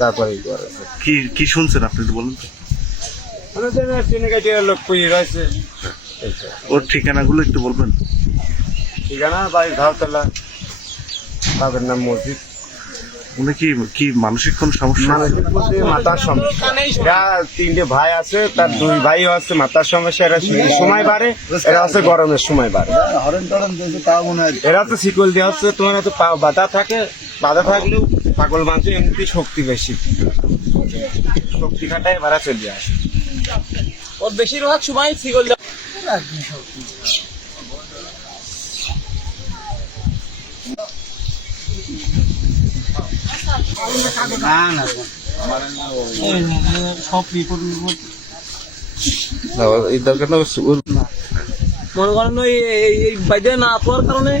তারপরে কি কি শুনছেন আপনি বলুন তো? যে লোক পুড়িয়ে রয়েছে। ওর ঠিকানাগুলো একটু বলবেন? ঠিকানা তাদের নাম মসজিদ। উনি কি কি মানসিক কোন সমস্যা? মানসিক বলতে মাথার সমস্যা। এরা তিনটে ভাই আছে তার দুই ভাই আছে মাথার সমস্যা এরা শীতের সময় বাড়ে এরা আছে গরমের সময় বাড়ে। হরেন টরেন দিয়েছে তাও মনে হয় এরা তো শিকল দেওয়া হচ্ছে তোমার হয়তো পা বাধা থাকে বাধা থাকলেও পাগল মানুষের এমনি শক্তি বেশি। শক্তি খাটায় ভাড়া চলে আসে। ওর বেশিরভাগ সময় সিগল সব রিপোর্ট এই দরকার না মনে করেন ওই এই- বাইরে না পড়ার কারণে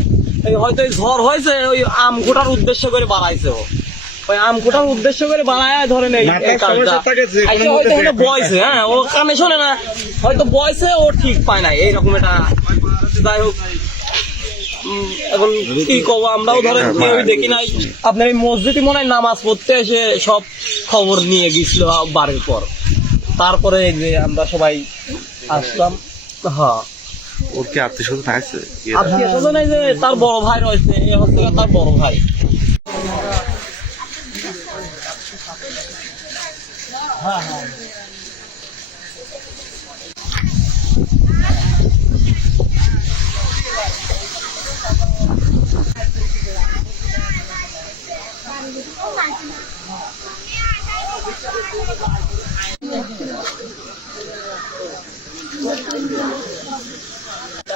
হয়তো এই ঝড় হয়েছে ওই আম কোটার উদ্দেশ্য করে বাড়াইছে ও। ওই আম কোটার উদ্দেশ্য করে ধরেন এই হয়তো বয়সে হ্যাঁ ও কানে শোনে না। হয়তো বয়সে ও ঠিক পায় না এইরকম এটা যাই হোক। এখন কি কব আমরাও ধরেন কেউই দেখি নাই। আপনার এই মসজিদে মনে হয় নামাজ পড়তে এসে সব খবর নিয়ে গেছিল বাড়ির পর। তারপরে যে আমরা সবাই আসলাম। হ্যাঁ। ওর কি আত্মীয় স্বজন আছে? আত্মীয় স্বজন এই তার বড় ভাই রয়েছে এই হচ্ছে তার বড় ভাই।